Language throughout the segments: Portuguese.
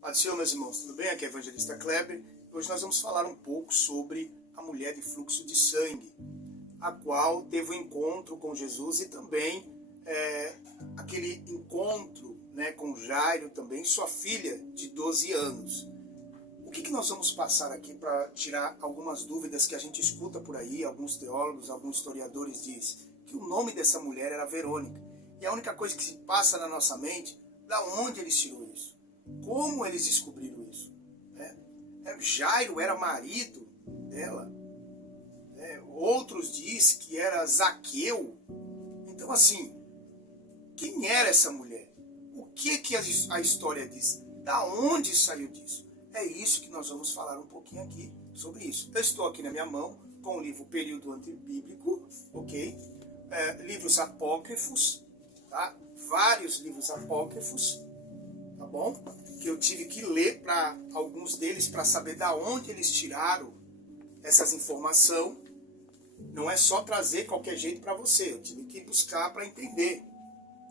Paz do Senhor, meus irmãos, tudo bem? Aqui é o Evangelista Kleber. Hoje nós vamos falar um pouco sobre a mulher de fluxo de sangue, a qual teve um encontro com Jesus e também aquele encontro, com Jairo, também sua filha de 12 anos. O que nós vamos passar aqui para tirar algumas dúvidas que a gente escuta por aí, alguns teólogos, alguns historiadores dizem que o nome dessa mulher era Verônica. E a única coisa que se passa na nossa mente, da onde eles tiram isso? Como eles descobriram isso? Jairo era marido dela. Outros dizem que era Zaqueu. Então, assim, quem era essa mulher? O que a história diz? Da onde saiu disso? É isso que nós vamos falar um pouquinho aqui sobre isso. Eu estou aqui na minha mão com o livro Período Antibíblico, ok? Livros apócrifos, tá? Vários livros apócrifos, tá bom? Que eu tive que ler para alguns deles para saber da onde eles tiraram essas informações. Não é só trazer qualquer jeito para você, eu tive que buscar para entender,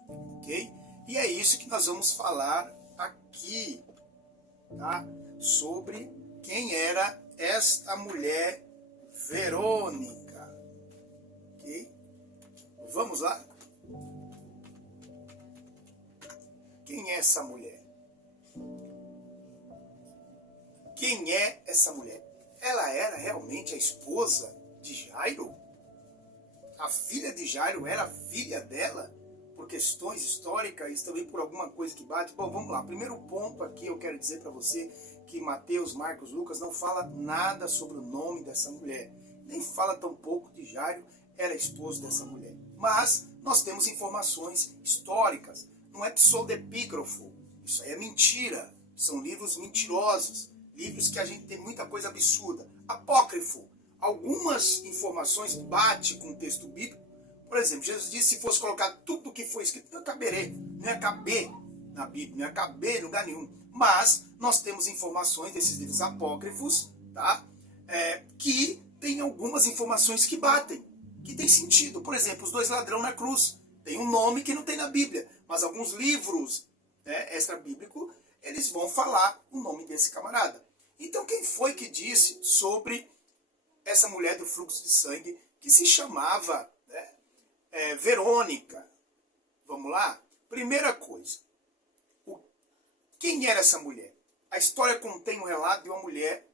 ok? E é isso que nós vamos falar aqui, tá? Sobre quem era esta mulher Verônica, ok? Vamos lá? Quem é essa mulher? Quem é essa mulher? Ela era realmente a esposa de Jairo? A filha de Jairo era filha dela? Por questões históricas e também por alguma coisa que bate? Bom, vamos lá. Primeiro ponto aqui eu quero dizer para você que Mateus, Marcos, Lucas não fala nada sobre o nome dessa mulher. Nem fala tão pouco de Jairo era esposo dessa mulher. Mas nós temos informações históricas. Não é pseudepígrafo. Isso aí é mentira. São livros mentirosos. Livros que a gente tem muita coisa absurda. Apócrifo. Algumas informações batem com o texto bíblico. Por exemplo, Jesus disse que se fosse colocar tudo o que foi escrito, não ia caber na Bíblia, não ia caber em lugar nenhum. Mas nós temos informações desses livros apócrifos, tá? Que tem algumas informações que batem, que tem sentido. Por exemplo, os dois ladrões na cruz. Tem um nome que não tem na Bíblia, mas alguns livros extra-bíblicos, eles vão falar o nome desse camarada. Então, quem foi que disse sobre essa mulher do fluxo de sangue que se chamava Verônica? Vamos lá? Primeira coisa. Quem era essa mulher? A história contém um relato de uma mulher,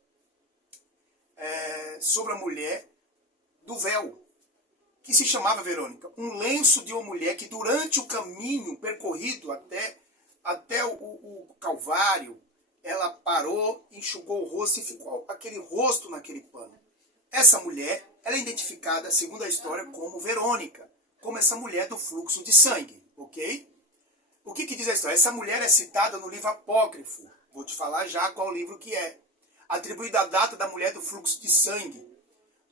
sobre a mulher do véu, que se chamava Verônica. Um lenço de uma mulher que durante o caminho percorrido até o Calvário, ela parou, enxugou o rosto e ficou aquele rosto naquele pano. Essa mulher, ela é identificada, segundo a história, como Verônica, como essa mulher do fluxo de sangue, ok? O que diz a história? Essa mulher é citada no livro apócrifo. Vou te falar já qual livro que é. Atribuída a data da mulher do fluxo de sangue,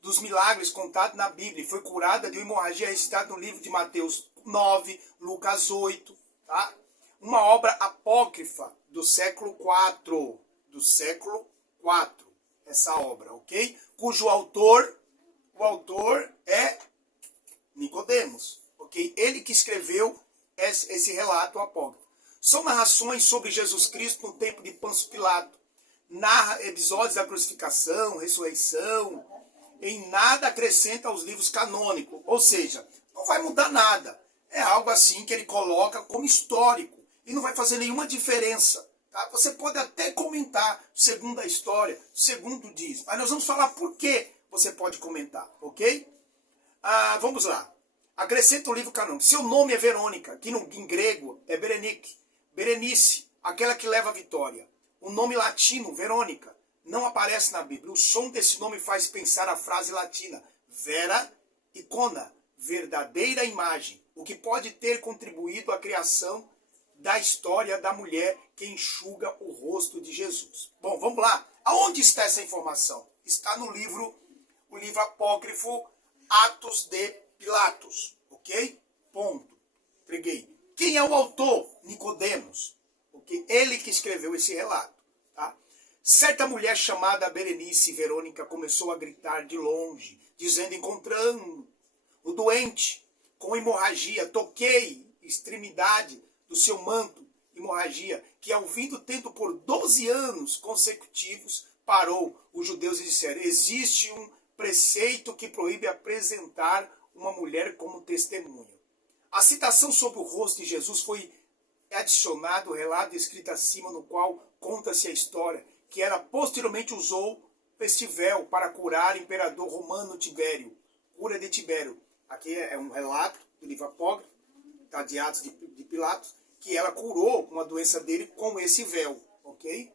dos milagres contados na Bíblia, foi curada de uma hemorragia recitada no livro de Mateus 9, Lucas 8, tá? Uma obra apócrifa do século IV, essa obra, ok? Cujo autor é Nicodemos, ok? Ele que escreveu esse relato apócrifo. São narrações sobre Jesus Cristo no tempo de Pôncio Pilato. Narra episódios da crucificação, ressurreição. Em nada acrescenta aos livros canônicos. Ou seja, não vai mudar nada. É algo assim que ele coloca como histórico. E não vai fazer nenhuma diferença. Tá? Você pode até comentar, segundo a história, segundo diz. Mas nós vamos falar por que você pode comentar, ok? Vamos lá. Acrescenta o livro canônico. Seu nome é Verônica, que em grego é Berenice, aquela que leva a vitória. O nome latino, Verônica, não aparece na Bíblia. O som desse nome faz pensar a frase latina, vera icona, verdadeira imagem, o que pode ter contribuído à criação da história da mulher que enxuga o rosto de Jesus. Bom, vamos lá. Aonde está essa informação? Está no livro, o livro apócrifo Atos de Pilatos, ok? Ponto. Preguei. Quem é o autor? Nicodemos, ok? Ele que escreveu esse relato, tá? Certa mulher chamada Berenice Verônica começou a gritar de longe, dizendo, encontrando o doente com hemorragia, toquei extremidade do seu manto e hemorragia, que ao vindo tendo por 12 anos consecutivos, parou os judeus e disseram: existe um preceito que proíbe apresentar uma mulher como testemunha. A citação sobre o rosto de Jesus foi adicionado o relato escrito acima, no qual conta-se a história, que ela posteriormente usou este véu para curar o imperador romano Tibério, cura de Tibério. Aqui é um relato do livro apócrifo, tá, de Atos de Pilatos, que ela curou uma doença dele com esse véu, ok?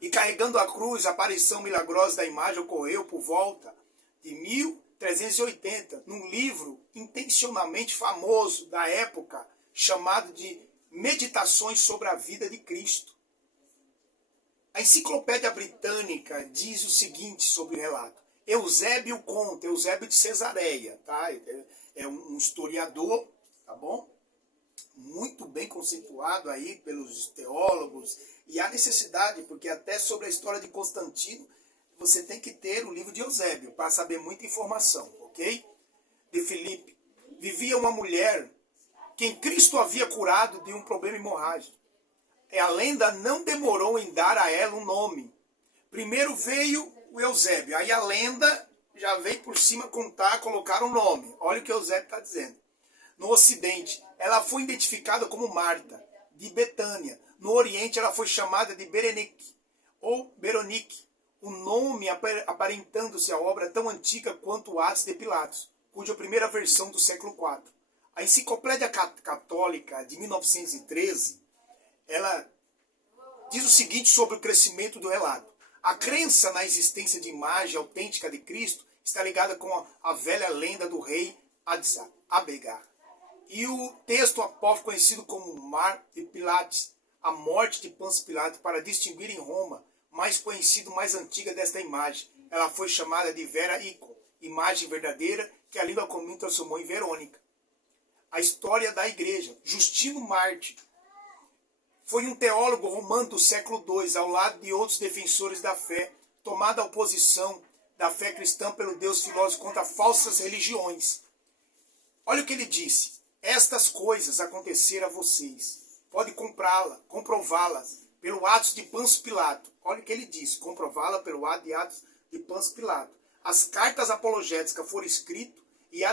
E carregando a cruz, a aparição milagrosa da imagem ocorreu por volta de 1380, num livro intencionalmente famoso da época, chamado de Meditações sobre a Vida de Cristo. A Enciclopédia Britânica diz o seguinte sobre o relato. Eusébio conta, Eusébio de Cesareia, tá? É um historiador, tá bom? Muito bem conceituado aí pelos teólogos, e há necessidade, porque até sobre a história de Constantino, você tem que ter o livro de Eusébio, para saber muita informação, ok? De Filipe. Vivia uma mulher quem Cristo havia curado de um problema hemorrágico. A lenda não demorou em dar a ela um nome. Primeiro veio o Eusébio, aí a lenda já veio por cima contar, colocar um nome. Olha o que Eusébio está dizendo. No Ocidente, ela foi identificada como Marta, de Betânia. No Oriente, ela foi chamada de Berenique, ou Beronique, o nome aparentando-se a obra tão antiga quanto o Atos de Pilatos, cuja primeira versão do século IV. A Enciclopédia Católica de 1913, ela diz o seguinte sobre o crescimento do relato. A crença na existência de imagem autêntica de Cristo está ligada com a velha lenda do rei Abegar. E o texto apócrifo conhecido como Mar de Pilates, a morte de Pôncio Pilatos, para distinguir em Roma, mais conhecido, mais antiga desta imagem. Ela foi chamada de Vera Icon, imagem verdadeira que a língua comum transformou em Verônica. A história da igreja. Justino Marte foi um teólogo romano do século II, ao lado de outros defensores da fé, tomada a oposição da fé cristã pelo Deus filósofo contra falsas religiões. Olha o que ele disse. Estas coisas aconteceram a vocês. Pode comprová-las pelo Atos de Pôncio Pilato. Olha o que ele disse. Comprová-la pelo Atos de Pôncio Pilato. As cartas apologéticas foram escritas e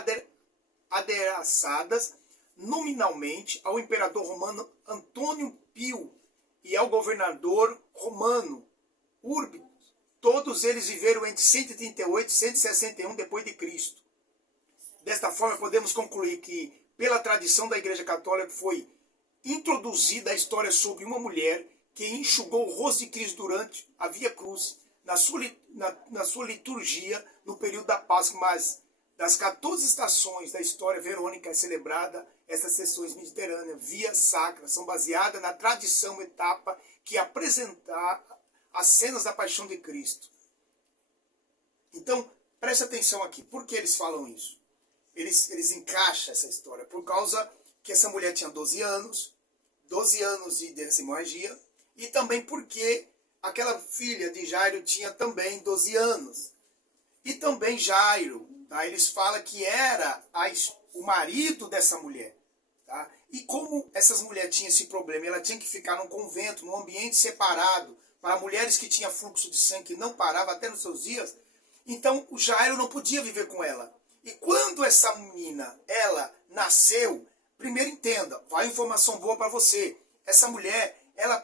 adereçadas nominalmente ao imperador romano Antônio Pio e ao governador romano Urbino. Todos eles viveram entre 138 e 161 depois de Cristo. Desta forma, podemos concluir que, pela tradição da Igreja Católica, foi introduzida a história sobre uma mulher que enxugou o rosto de Cristo durante a Via Cruz, na sua liturgia, no período da Páscoa. Mas das 14 estações da história verônica é celebrada, essas sessões mediterrâneas, via sacra, são baseadas na tradição etapa que apresentar as cenas da paixão de Cristo. Então, preste atenção aqui. Por que eles falam isso? Eles encaixam essa história por causa que essa mulher tinha 12 anos de hemorragia, e também porque aquela filha de Jairo tinha também 12 anos. E também Jairo, tá? Eles falam que era o marido dessa mulher. Tá? E como essas mulheres tinham esse problema, ela tinha que ficar num convento, num ambiente separado, para mulheres que tinham fluxo de sangue que não parava até nos seus dias, então o Jairo não podia viver com ela. E quando essa menina, ela nasceu, primeiro entenda, vai informação boa para você. Essa mulher, ela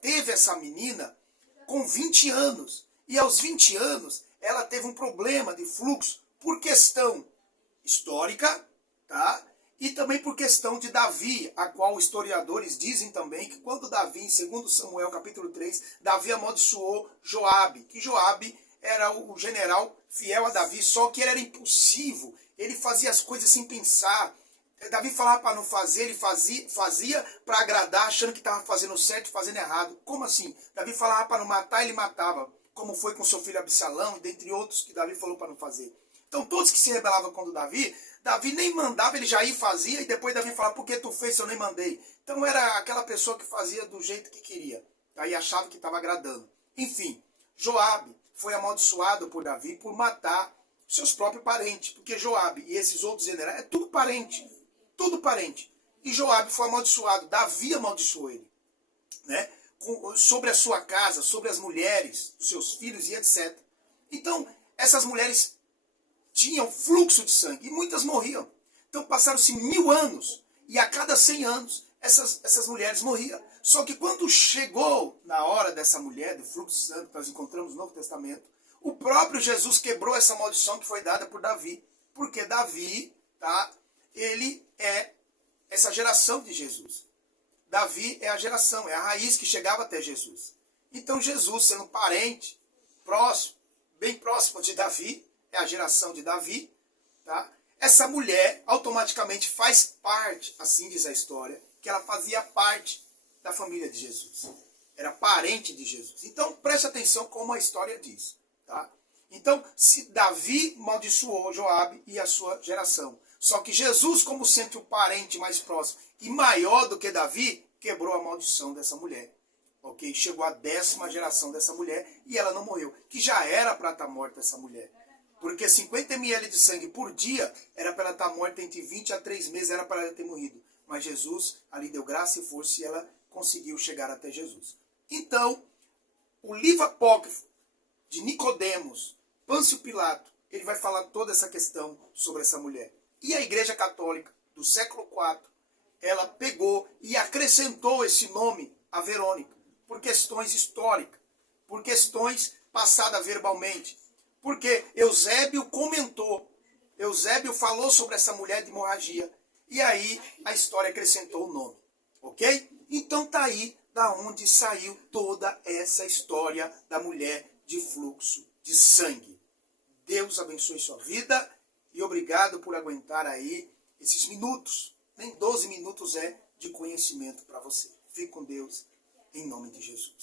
teve essa menina com 20 anos. E aos 20 anos, ela teve um problema de fluxo por questão histórica, tá? E também por questão de Davi, a qual historiadores dizem também que quando Davi, em 2 Samuel capítulo 3, Davi amaldiçoou Joabe, que Joabe era o general fiel a Davi, só que ele era impulsivo, ele fazia as coisas sem pensar. Davi falava para não fazer, ele fazia para agradar, achando que estava fazendo certo e fazendo errado. Como assim? Davi falava para não matar, ele matava, como foi com seu filho Absalão, dentre outros que Davi falou para não fazer. Então todos que se rebelavam contra Davi nem mandava, ele já ia e fazia, e depois Davi falava, por que tu fez se eu nem mandei? Então era aquela pessoa que fazia do jeito que queria, aí achava que estava agradando. Enfim, Joabe foi amaldiçoado por Davi por matar seus próprios parentes, porque Joabe e esses outros generais é tudo parente, e Joabe foi amaldiçoado. Davi amaldiçoou ele, né? Sobre a sua casa, sobre as mulheres, os seus filhos e etc. Então, essas mulheres tinham fluxo de sangue e muitas morriam. Então passaram-se 1000 anos e a cada 100 anos essas mulheres morriam. Só que quando chegou na hora dessa mulher, do fluxo de sangue que nós encontramos no Novo Testamento, o próprio Jesus quebrou essa maldição que foi dada por Davi. Porque Davi, tá, ele é essa geração de Jesus. Davi é a geração, é a raiz que chegava até Jesus. Então Jesus, sendo parente, próximo, bem próximo de Davi, é a geração de Davi, tá? Essa mulher automaticamente faz parte, assim diz a história, que ela fazia parte da família de Jesus. Era parente de Jesus. Então preste atenção como a história diz, tá? Então, se Davi maldiçoou Joabe e a sua geração, só que Jesus, como sendo o parente mais próximo e maior do que Davi, quebrou a maldição dessa mulher. Ok? Chegou a 10ª geração dessa mulher e ela não morreu. Que já era para estar morta essa mulher. Porque 50 ml de sangue por dia era para ela estar morta entre 20 a 3 meses, era para ela ter morrido. Mas Jesus ali deu graça e força e ela conseguiu chegar até Jesus. Então, o livro apócrifo de Nicodemos, Pôncio Pilato, ele vai falar toda essa questão sobre essa mulher. E a Igreja Católica do século IV, ela pegou e acrescentou esse nome a Verônica, por questões históricas, por questões passadas verbalmente. Porque Eusébio comentou, Eusébio falou sobre essa mulher de hemorragia, e aí a história acrescentou o nome, ok? Então tá aí da onde saiu toda essa história da mulher de fluxo de sangue. Deus abençoe sua vida e obrigado por aguentar aí esses minutos. Nem 12 minutos é de conhecimento para você. Fique com Deus, em nome de Jesus.